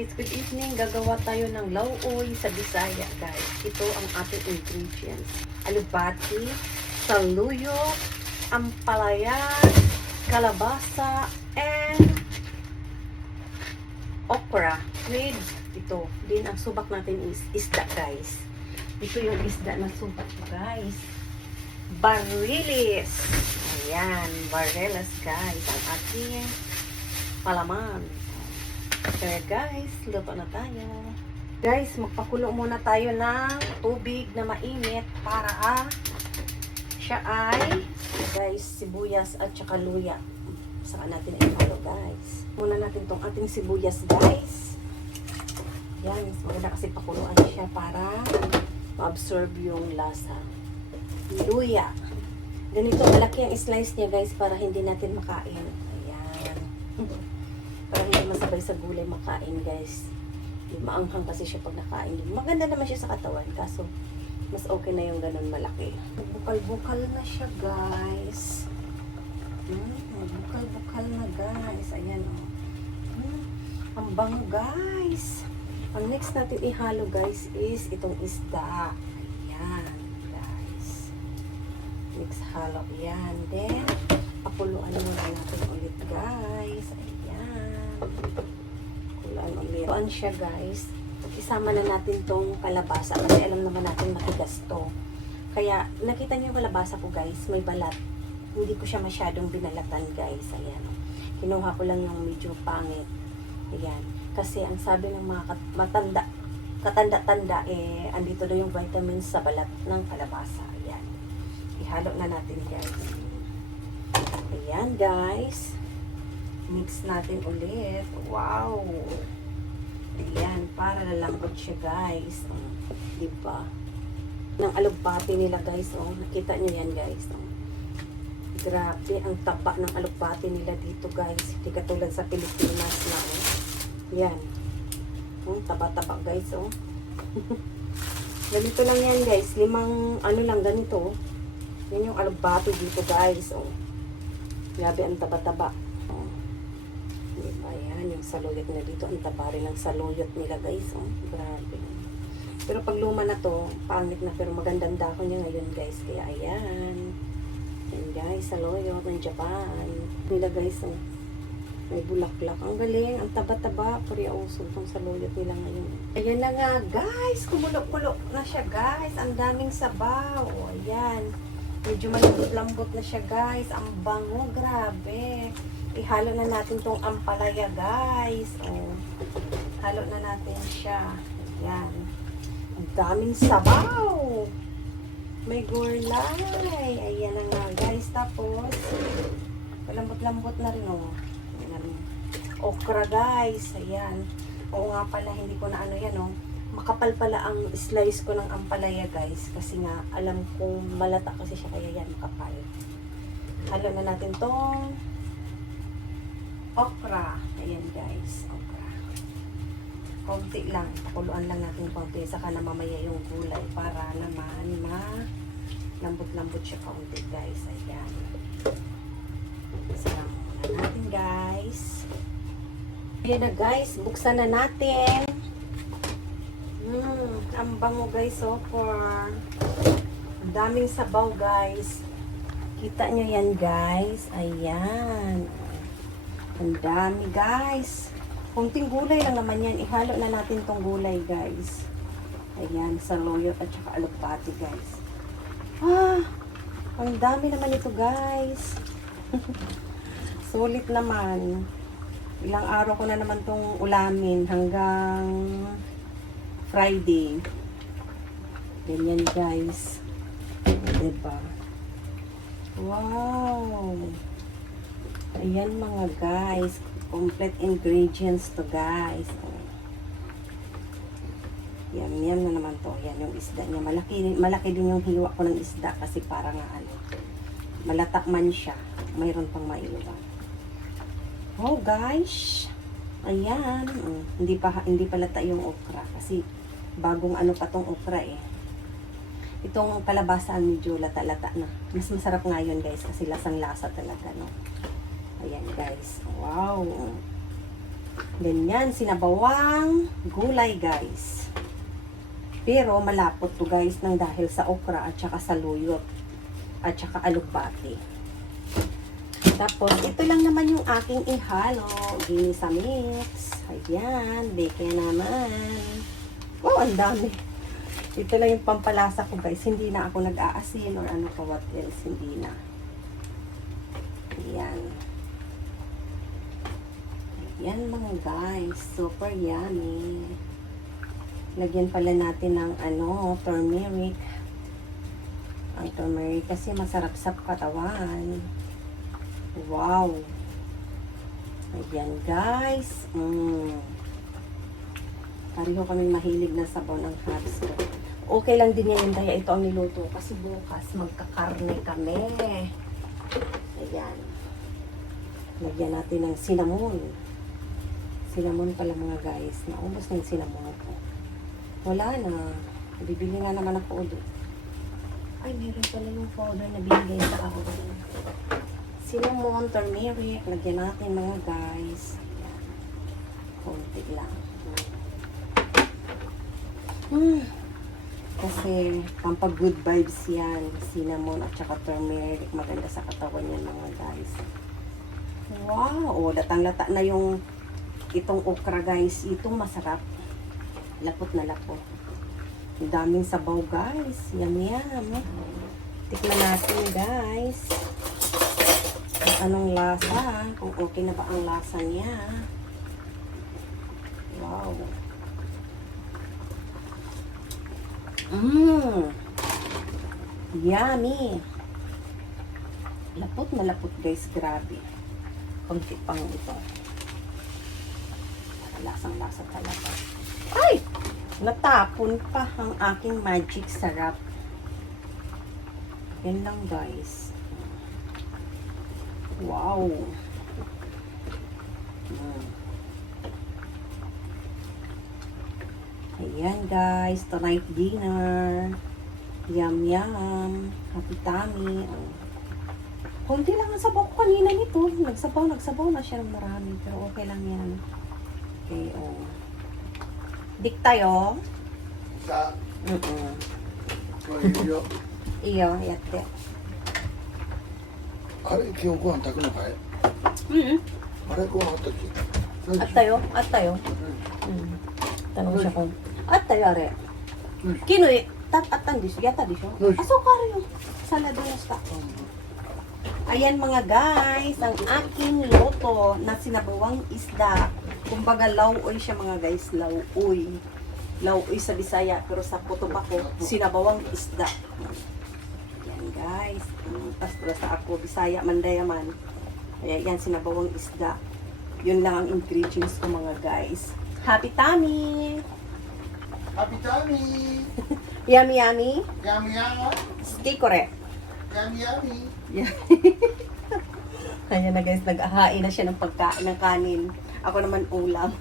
guys, good evening. Gagawa tayo ng lauoy sa Bisaya, guys. Ito ang ating ingredients. Alubati, saluyot, ampalaya, kalabasa, and okra. With ito. Din ang subak natin is isda, guys. Ito yung isda na subak, guys. Barilis. Ayan, barilis, guys. Ang ating palaman. Kaya guys, luto na tayo. Guys, magpakulo muna tayo ng tubig na mainit para siya ay guys, sibuyas at saka luya. Saka natin ihalo, guys. Muna natin tong ating sibuyas, guys. Yan, maganda kasi pakuluan siya para ma-absorb yung lasa. Luya. Ganito, malaki ang slice niya, guys, para hindi natin makain. Ayan. Para hindi masabay sa gulay makain, guys. Maanghang kasi siya pag nakain. Maganda naman siya sa katawan, kaso mas okay na yung ganun malaki. Bukal-bukal na siya, guys. Bukal-bukal na, guys. Ayan, oh. Ang bango, guys. Ang next natin ihalo, guys, is itong isda. Ayan, guys. Mix halo. Ayan. Then, pakuluan muna natin ulit, guys. Kulaan ulit. Kulaan siya, guys. Isama na natin tong kalabasa kasi alam naman natin matigas to. Kaya nakita niyo yung kalabasa ko, guys, may balat. Hindi ko siya masyadong binalatan, guys. Ayan. Kinuha ko lang yung medyo pangit. Ayan. Kasi ang sabi ng mga katanda-tanda andito daw yung vitamins sa balat ng kalabasa. Ayan. Ihalo na natin, guys. Ayan, guys. Mix natin ulit. Wow! Ayan, para lalambot siya, guys. Diba? Ng alugpati nila, guys. Oh, nakita nyo yan, guys. Oh. Grabe, ang taba ng alugpati nila dito, guys. Hindi katulad sa Pilipinas na, oh. Yan. Oh, taba-taba, guys, oh. Ganito lang yan, guys. 5, ano lang, ganito. Yan yung alugpati dito, guys. Oh. Grabe, ang taba-taba. Diba, yan, yung saluyot na dito, ang taba rin ng saluyot nila, guys, oh, grabe. Pero pag luma na to, pangit na, pero magandang dako niya ngayon, guys, kaya ayan. Ayan, guys, saluyot ng Japan. Nila, guys, oh, may bulaklak. Ang galing, ang taba-taba, kuryoso itong saluyot nila ngayon. Ayan na nga, guys, kumulo-kulo na siya, guys, ang daming sabaw, oh, ayan. Medyo malambot-lambot na siya, guys, ang bango, grabe. Ihalo na natin tong ampalaya, guys. Oh. Halo na natin siya. Yan. Ang daming sabaw. May gulay. Ayan na nga, guys. Tapos, malambot-lambot na rin, oh. Ayan. Okra, guys. Ayan. Oo nga pala, hindi ko na ano yan, oh. Makapal pala ang slice ko ng ampalaya, guys. Kasi nga, alam kong malata kasi siya, kaya yan, makapal. Halo na natin tong okra. Ayan, guys. Okra. Konti lang. Pakuluan lang natin konti. Saka na mamaya yung gulay para naman lambot-lambot siya konti, guys. Ayan. Sarang muna natin, guys. Ayan na, guys. Buksan na natin. Ang bango, guys. So, for ang daming sabaw, guys. Kita nyo yan, guys. Ayan. Ang dami, guys. Kunting gulay lang naman yan. Ihalo na natin tong gulay, guys. Ayan, saluyot at saka alugpati, guys. Ang dami naman ito, guys. Sulit naman. Ilang araw ko na naman tong ulamin hanggang Friday. Ganyan, guys. Diba? Wow! Ayan, mga guys. Complete ingredients to, guys. Yan na naman to. Yan yung isda niya. Malaki din yung hiwa ko ng isda kasi para nga ano. Malatak man siya. Mayroon pang maiwan. Oh, guys. Ayan. Hindi pa lata yung okra kasi bagong ano pa tong okra eh. Itong kalabasa medyo lata-lata na. Mas masarap nga yun, guys, kasi lasang-lasa talaga, no? Ayan, guys. Wow. Ganyan, sinabawang gulay guys. Pero malapot to guys nang dahil sa okra at saka sa luyot at saka alugbati. Tapos ito lang naman yung aking ihalo. Ginisa mix. Ayan, bacon naman. Wow, ang dami. Ito lang yung pampalasa ko guys. Hindi na ako nag-aasin or ano pa what else. Hindi na. Ayan. Ayan mga guys. Super yummy. Lagyan pala natin ng ano, turmeric. Ang turmeric kasi masarap sa katawan. Wow. Ayan guys. Pareho kami mahilig na sabaw ng hot ko. Okay lang din yan daya ito ang niluto kasi bukas magkakarne kami. Ayan. Lagyan natin ng cinnamon. Cinnamon pala mga guys. Naubos na yung cinnamon ko. Wala na. Bibili nga naman ako ulit. Ay, meron pala yung powder na binigay sa ako. Cinnamon, turmeric. Lagyan natin mga guys. Ayan. Konti lang. Kasi pampag good vibes yan. Cinnamon at saka turmeric. Maganda sa katawan yan mga guys. Wow! O, latang-lata na yung itong okra guys. Itong masarap. Lapot na lapot. Ang daming sabaw guys. Yum yum. Tikman natin guys. Kung anong lasa. Kung okay na ba ang lasa niya. Wow. Yummy. Lapot na lapot guys. Grabe. Konti pang ito. Lasang-lasa talaga. Ay! Natapon pa ang aking magic sarap. Yan lang guys. Wow. Ayan guys, tonight dinner. Yum yum. Happy tummy. Kunti lang ang sabaw ko kanina nito. Nagsabaw na siya ng marami. Pero okay lang yan. Okay, oh. Dik tayo. Sa, iyo. Iyo, yatte. あれ、今日ご飯炊くのかい あれ、ご飯あったっけ At tayo? At tayo? Tanong siya kung, at tayo, are. Kinoy, at dish, yata dish. Aso karo salado na sa. Ayan mga guys, ang aking loto na sinabawang isda. Kumbaga lauoy siya mga guys, lauoy. Lauoy sa Bisaya, pero sa Cotabato, sinabawang isda. Yan guys, tapos sa ako, Bisaya, Mandayaman. Ayan, sinabawang isda. Yun lang ang ingredients ko mga guys. Happy tummy! Happy tummy! Yummy yummy! Yummy yummy! Stay correct! Yummy yummy! Ayan na guys, nag-ahain na siya ng pagkain ng kanin. Ako naman ulam.